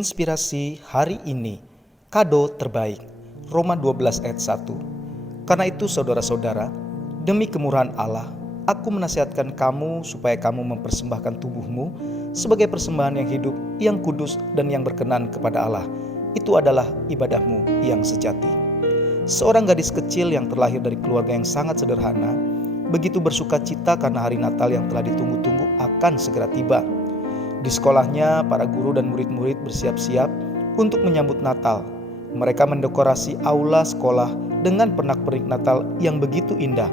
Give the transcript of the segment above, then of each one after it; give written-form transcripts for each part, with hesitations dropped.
Inspirasi hari ini, kado terbaik, Roma 12 ayat 1. Karena itu saudara-saudara, demi kemurahan Allah, aku menasihatkan kamu supaya kamu mempersembahkan tubuhmu sebagai persembahan yang hidup, yang kudus dan yang berkenan kepada Allah. Itu adalah ibadahmu yang sejati. Seorang gadis kecil yang terlahir dari keluarga yang sangat sederhana, begitu bersuka cita karena hari Natal yang telah ditunggu-tunggu akan segera tiba. Di sekolahnya, para guru dan murid-murid bersiap-siap untuk menyambut Natal. Mereka mendekorasi aula sekolah dengan pernak-pernik Natal yang begitu indah.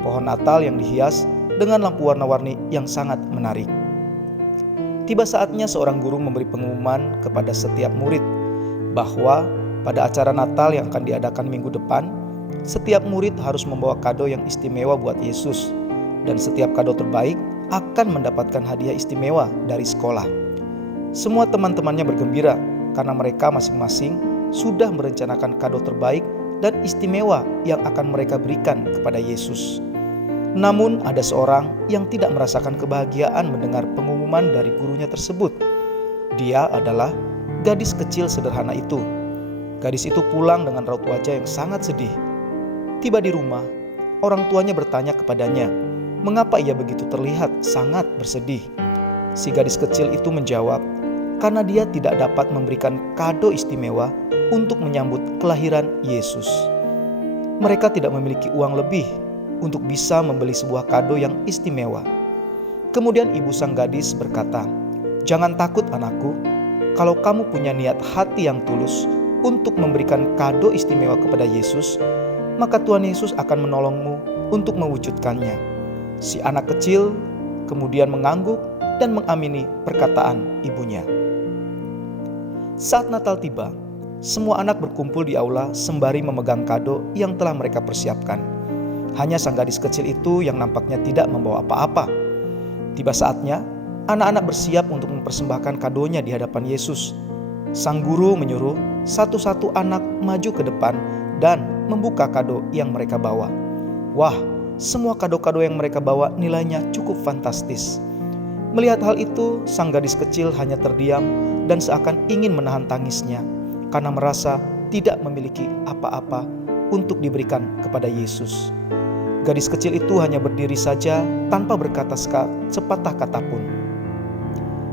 Pohon Natal yang dihias dengan lampu warna-warni yang sangat menarik. Tiba saatnya seorang guru memberi pengumuman kepada setiap murid bahwa pada acara Natal yang akan diadakan minggu depan, setiap murid harus membawa kado yang istimewa buat Yesus. Dan setiap kado terbaik akan mendapatkan hadiah istimewa dari sekolah. Semua teman-temannya bergembira karena mereka masing-masing sudah merencanakan kado terbaik dan istimewa yang akan mereka berikan kepada Yesus. Namun ada seorang yang tidak merasakan kebahagiaan mendengar pengumuman dari gurunya tersebut. Dia adalah gadis kecil sederhana itu. Gadis itu pulang dengan raut wajah yang sangat sedih. Tiba di rumah, orang tuanya bertanya kepadanya, mengapa ia begitu terlihat sangat bersedih? Si gadis kecil itu menjawab, karena dia tidak dapat memberikan kado istimewa untuk menyambut kelahiran Yesus. Mereka tidak memiliki uang lebih untuk bisa membeli sebuah kado yang istimewa. Kemudian ibu sang gadis berkata, "Jangan takut anakku, kalau kamu punya niat hati yang tulus untuk memberikan kado istimewa kepada Yesus, maka Tuhan Yesus akan menolongmu untuk mewujudkannya." Si anak kecil kemudian mengangguk dan mengamini perkataan ibunya. Saat Natal tiba, semua anak berkumpul di aula sembari memegang kado yang telah mereka persiapkan. Hanya sang gadis kecil itu yang nampaknya tidak membawa apa-apa. Tiba saatnya, anak-anak bersiap untuk mempersembahkan kadonya di hadapan Yesus. Sang guru menyuruh satu-satu anak maju ke depan dan membuka kado yang mereka bawa. Wah, semua kado-kado yang mereka bawa nilainya cukup fantastis. Melihat hal itu, sang gadis kecil hanya terdiam dan seakan ingin menahan tangisnya karena merasa tidak memiliki apa-apa untuk diberikan kepada Yesus. Gadis kecil itu hanya berdiri saja tanpa berkata sepatah kata pun.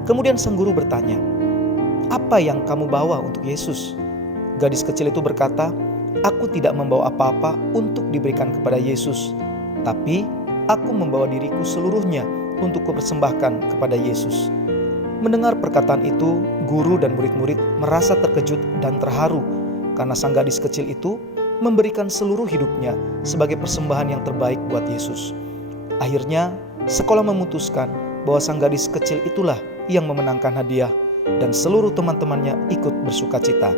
Kemudian sang guru bertanya, "Apa yang kamu bawa untuk Yesus?" Gadis kecil itu berkata, "Aku tidak membawa apa-apa untuk diberikan kepada Yesus, tapi aku membawa diriku seluruhnya untuk kupersembahkan kepada Yesus." Mendengar perkataan itu, guru dan murid-murid merasa terkejut dan terharu karena sang gadis kecil itu memberikan seluruh hidupnya sebagai persembahan yang terbaik buat Yesus. Akhirnya, sekolah memutuskan bahwa sang gadis kecil itulah yang memenangkan hadiah dan seluruh teman-temannya ikut bersukacita.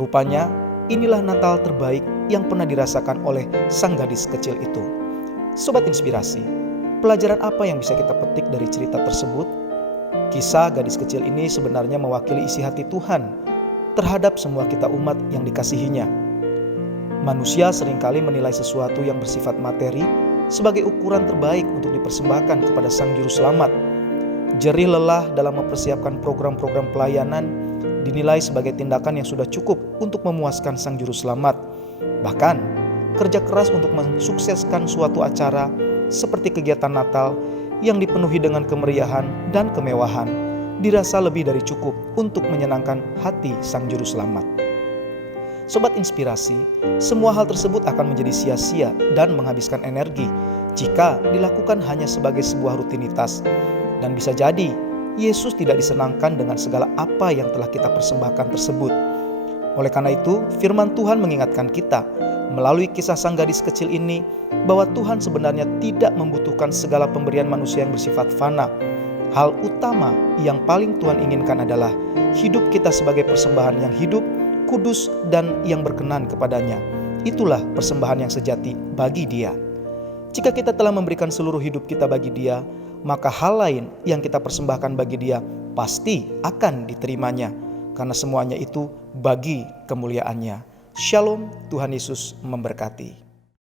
Rupanya, inilah Natal terbaik yang pernah dirasakan oleh sang gadis kecil itu. Sobat Inspirasi, pelajaran apa yang bisa kita petik dari cerita tersebut? Kisah gadis kecil ini sebenarnya mewakili isi hati Tuhan terhadap semua kita umat yang dikasihinya. Manusia seringkali menilai sesuatu yang bersifat materi sebagai ukuran terbaik untuk dipersembahkan kepada Sang Juru Selamat. Jerih lelah dalam mempersiapkan program-program pelayanan dinilai sebagai tindakan yang sudah cukup untuk memuaskan Sang Juru Selamat. Bahkan, kerja keras untuk mensukseskan suatu acara seperti kegiatan Natal yang dipenuhi dengan kemeriahan dan kemewahan dirasa lebih dari cukup untuk menyenangkan hati Sang Juru Selamat. Sobat Inspirasi, semua hal tersebut akan menjadi sia-sia dan menghabiskan energi jika dilakukan hanya sebagai sebuah rutinitas. Dan bisa jadi Yesus tidak disenangkan dengan segala apa yang telah kita persembahkan tersebut. Oleh karena itu, firman Tuhan mengingatkan kita melalui kisah sang gadis kecil ini bahwa Tuhan sebenarnya tidak membutuhkan segala pemberian manusia yang bersifat fana. Hal utama yang paling Tuhan inginkan adalah hidup kita sebagai persembahan yang hidup, kudus, dan yang berkenan kepadanya. Itulah persembahan yang sejati bagi Dia. Jika kita telah memberikan seluruh hidup kita bagi Dia, maka hal lain yang kita persembahkan bagi Dia pasti akan diterimanya, karena semuanya itu bagi kemuliaan-Nya. Shalom, Tuhan Yesus memberkati.